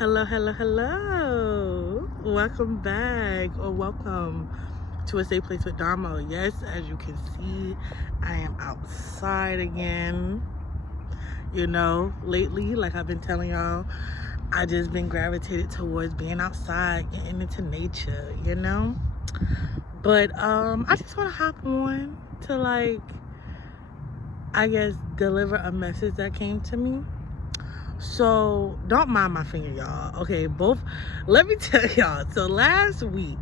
Hello, hello, hello. Welcome back, or welcome to A Safe Place with Damo. Yes, as you can see, I am outside again. You know, lately, like I've been telling y'all, I just been gravitated towards being outside, getting into nature, you know? But I just want to hop on to, like, I guess, deliver a message that came to me. So don't mind my finger, y'all. Okay, let me tell y'all. So last week,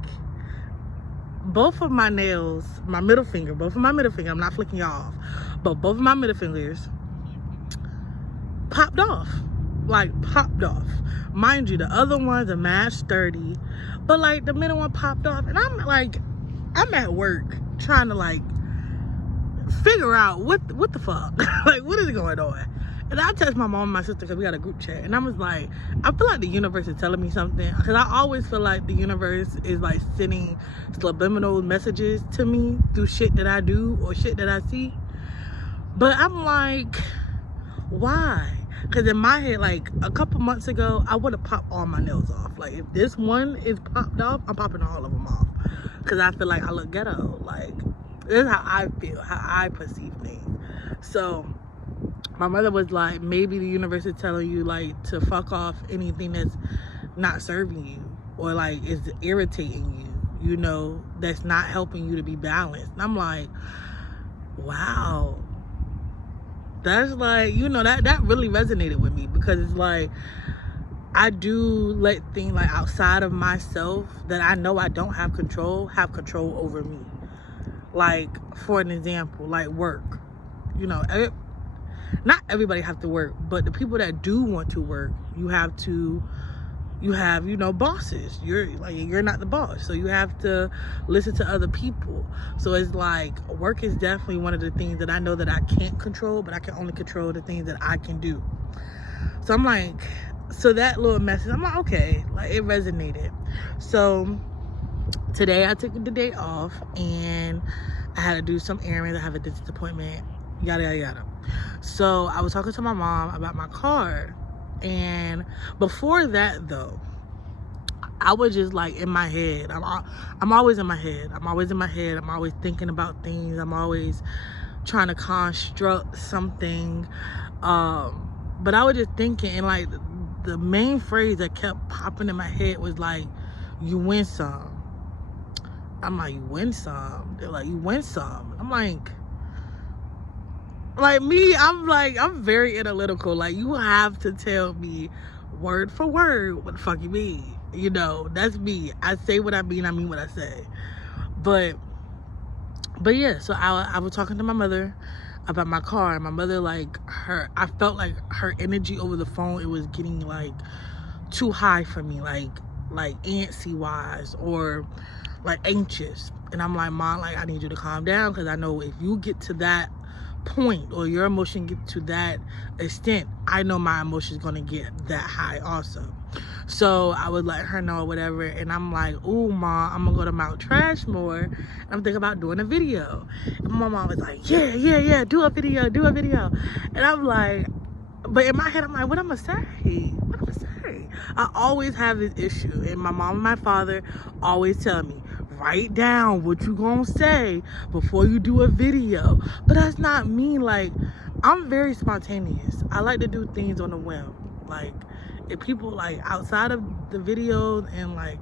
both of my nails, both of my middle finger, I'm not flicking y'all off, but both of my middle fingers popped off. Like, popped off. Mind you, the other ones are mad sturdy, but like the middle one popped off. And I'm at work trying to like figure out what the fuck. Like, what is going on? And I text my mom and my sister because we got a group chat, and I was like, I feel like the universe is telling me something, because I always feel like the universe is like sending subliminal messages to me through shit that I do or shit that I see. But I'm like, why? Because in my head, like a couple months ago, I would have popped all my nails off. Like, if this one is popped off, I'm popping all of them off, because I feel like I look ghetto. Like, this is how I feel, how I perceive things. So my mother was like, maybe the universe is telling you like to fuck off anything that's not serving you, or like is irritating you, you know, that's not helping you to be balanced. And I'm like, wow, that's like, you know, that really resonated with me, because it's like, I do let things like outside of myself that I know I don't have control over me. Like, for an example, like work. You know, not everybody have to work, but the people that do want to work, you have, you know, bosses. You're not the boss, so you have to listen to other people. So it's like, work is definitely one of the things that I know that I can't control, but I can only control the things that I can do. So I'm like, so that little message, I'm like, okay, like it resonated. So today I took the day off and I had to do some errands. I have a dentist appointment, yada yada yada. So I was talking to my mom about my car, and before that though, I was just like in my head. I'm always in my head. I'm always thinking about things. I'm always trying to construct something. But I was just thinking, and like the main phrase that kept popping in my head was like, you win some. I'm like, you win some? They're like, you win some. I'm like me, I'm very analytical. Like, you have to tell me word for word what the fuck you mean. You know, that's me. I say what I mean what I say. But yeah, so I was talking to my mother about my car, and my mother, like, I felt like her energy over the phone, it was getting like too high for me, like antsy wise, or like anxious. And I'm like, Mom, like, I need you to calm down, because I know if you get to that point, or your emotion get to that extent, I know my emotion is gonna get that high also. So I would let her know, whatever, and I'm like, ooh, Mom, I'm gonna go to Mount Trashmore, and I'm thinking about doing a video. And my mom was like, yeah, do a video. And I'm like, but in my head, I'm like, what I'm gonna say? I always have this issue, and my mom and my father always tell me, write down what you gonna say before you do a video. But that's not me. Like, I'm very spontaneous. I like to do things on a whim. Like, if people, like, outside of the videos and like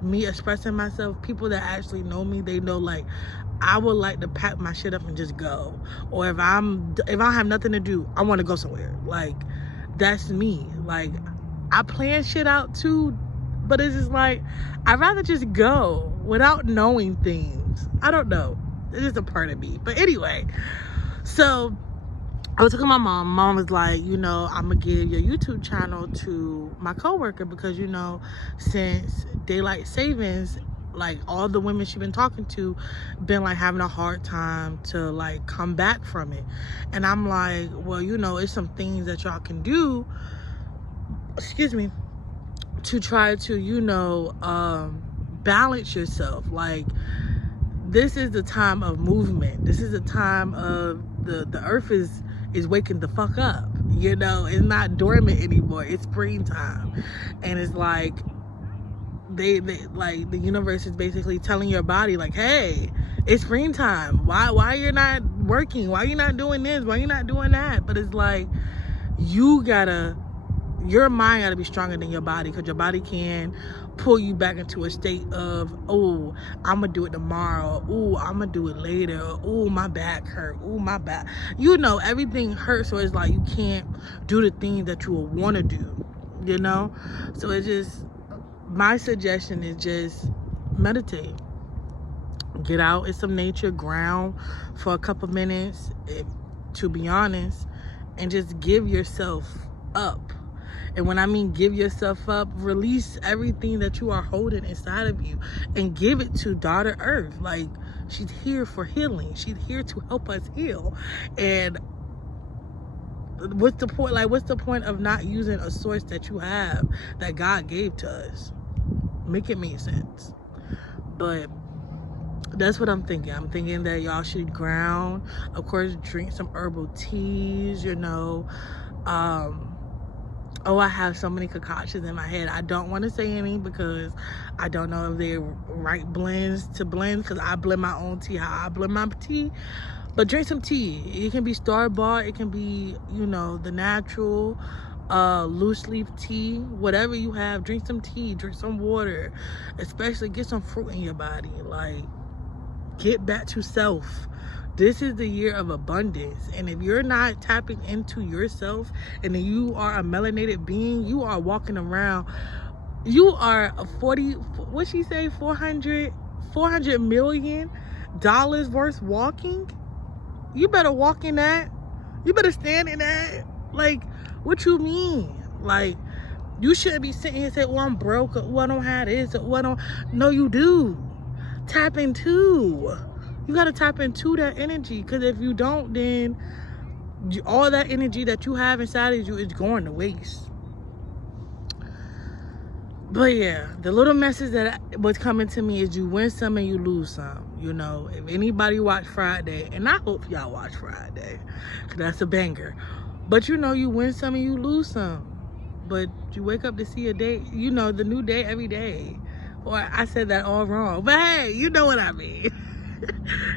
me expressing myself, people that actually know me, they know, like, I would like to pack my shit up and just go. Or if I have nothing to do, I want to go somewhere. Like, that's me. Like, I plan shit out too, but it's just like, I'd rather just go without knowing things. I don't know. It's just a part of me. But anyway, so I was talking to my mom. Mom was like, you know, I'm going to give your YouTube channel to my coworker, because, you know, since daylight savings, like, all the women she's been talking to been like having a hard time to like come back from it. And I'm like, well, you know, it's some things that y'all can do, to try to, you know, balance yourself. Like, this is the time of movement. This is the time of the earth is waking the fuck up. You know, it's not dormant anymore. It's springtime. And it's like they like the universe is basically telling your body like, hey, it's springtime. Why you're not working? Why you not doing this? Why you not doing that? But it's like your mind gotta be stronger than your body, because your body can pull you back into a state of, oh, I'm gonna do it tomorrow. Oh, I'm gonna do it later. Oh, my back hurt. Oh, my back. You know, everything hurts, so it's like you can't do the things that you would want to do, you know? So it's just, my suggestion is just meditate. Get out in some nature, ground for a couple minutes, to be honest, and just give yourself up. And when I mean give yourself up, release everything that you are holding inside of you and give it to Daughter Earth. Like, she's here for healing. She's here to help us heal. And what's the point? Like, what's the point of not using a source that you have, that God gave to us? Make it make sense. But that's what I'm thinking. I'm thinking that y'all should ground. Of course, drink some herbal teas, you know. Oh, I have so many concoctions in my head. I don't want to say any because I don't know if they're right blends to blend, because I blend my own tea, how I blend my tea. But drink some tea. It can be store-bought. It can be, you know, the natural loose leaf tea. Whatever you have, drink some tea. Drink some water. Especially get some fruit in your body. Like, get back to self. This is the year of abundance. And if you're not tapping into yourself, and you are a melanated being, you are walking around, you are a 40, what she say, $400 million worth walking. You better walk in that. You better stand in that. Like, what you mean? Like, you shouldn't be sitting here and say, oh, I'm broke, or oh, I don't have this, or oh, I don't. No, you do. Tap into. You got to tap into that energy, because if you don't, then all that energy that you have inside of you is going to waste. But yeah, the little message that was coming to me is you win some and you lose some. You know, if anybody watched Friday, and I hope y'all watch Friday, because that's a banger. But you know, you win some and you lose some. But you wake up to see a day, you know, the new day every day. Or I said that all wrong. But hey, you know what I mean.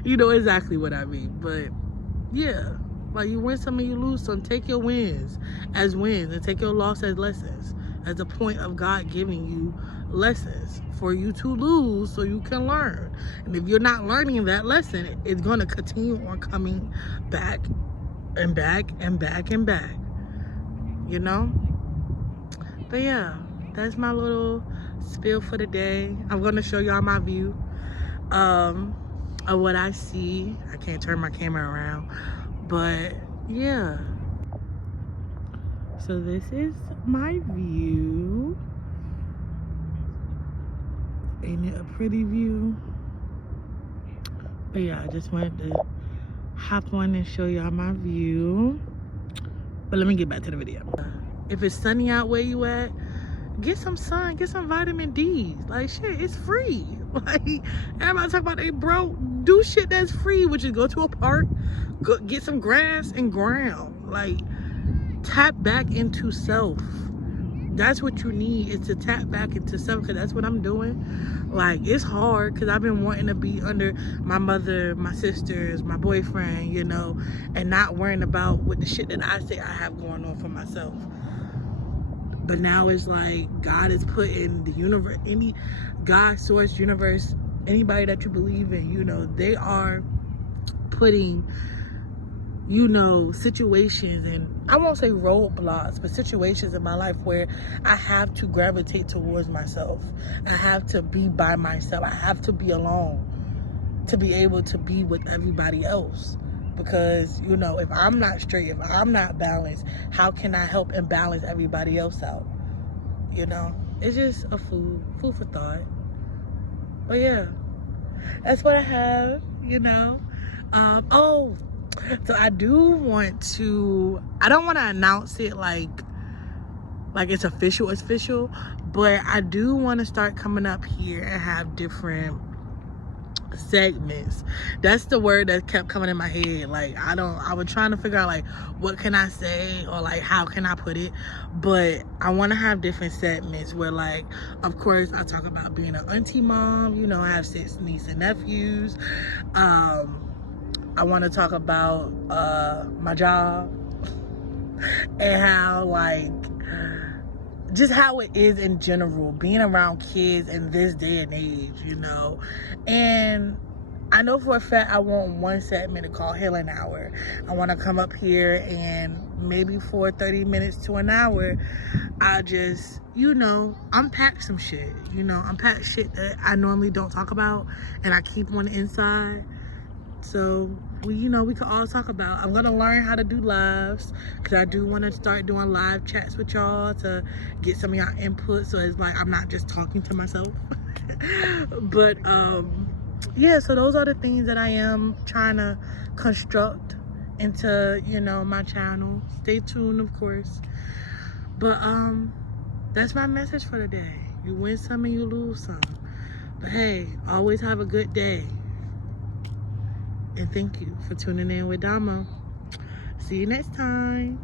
You know exactly what I mean. But yeah, like, you win some and you lose some. Take your wins as wins and take your loss as lessons, as a point of God giving you lessons for you to lose so you can learn. And if you're not learning that lesson, it's going to continue on coming back and back and back and back, you know? But yeah, that's my little spiel for the day. I'm going to show y'all my view of what I see. I can't turn my camera around, but yeah. So this is my view. Ain't it a pretty view? But yeah, I just wanted to hop on and show y'all my view. But let me get back to the video. If it's sunny out where you at, get some sun, get some vitamin D. Like, shit, it's free. Like, everybody talk about they broke. Do shit that's free, which is go to a park, go get some grass and ground. Like, tap back into self. That's what you need, is to tap back into self, because that's what I'm doing. Like, it's hard, because I've been wanting to be under my mother, my sisters, my boyfriend, you know, and not worrying about what the shit that I say I have going on for myself. But now it's like God is putting the universe, any God, source, universe, anybody that you believe in, you know, they are putting, you know, situations, and I won't say roadblocks, but situations in my life where I have to gravitate towards myself. I have to be by myself. I have to be alone to be able to be with everybody else. Because, you know, if I'm not straight, if I'm not balanced, how can I help and balance everybody else out? You know, it's just a food for thought. But yeah, that's what I have, you know. Oh, so I do want to, I don't want to announce it like it's official, but I do want to start coming up here and have different segments. That's the word that kept coming in my head. Like, I was trying to figure out, like, what can I say, or like how can I put it, but I want to have different segments where, like, of course I talk about being an auntie mom, you know, I have 6 nieces and nephews. I want to talk about my job and how, like, just how it is in general, being around kids in this day and age, you know. And I know for a fact I want one segment to call Healing Hour. I want to come up here and maybe for 30 minutes to an hour, I just, you know, unpack some shit. You know, unpack shit that I normally don't talk about and I keep on the inside. So we could all talk about. I'm gonna learn how to do lives, because I do want to start doing live chats with y'all to get some of y'all input, so it's like I'm not just talking to myself. But yeah, so those are the things that I am trying to construct into, you know, my channel. Stay tuned, of course. But that's my message for today. You win some and you lose some, but hey, always have a good day. And thank you for tuning in with Damo. See you next time.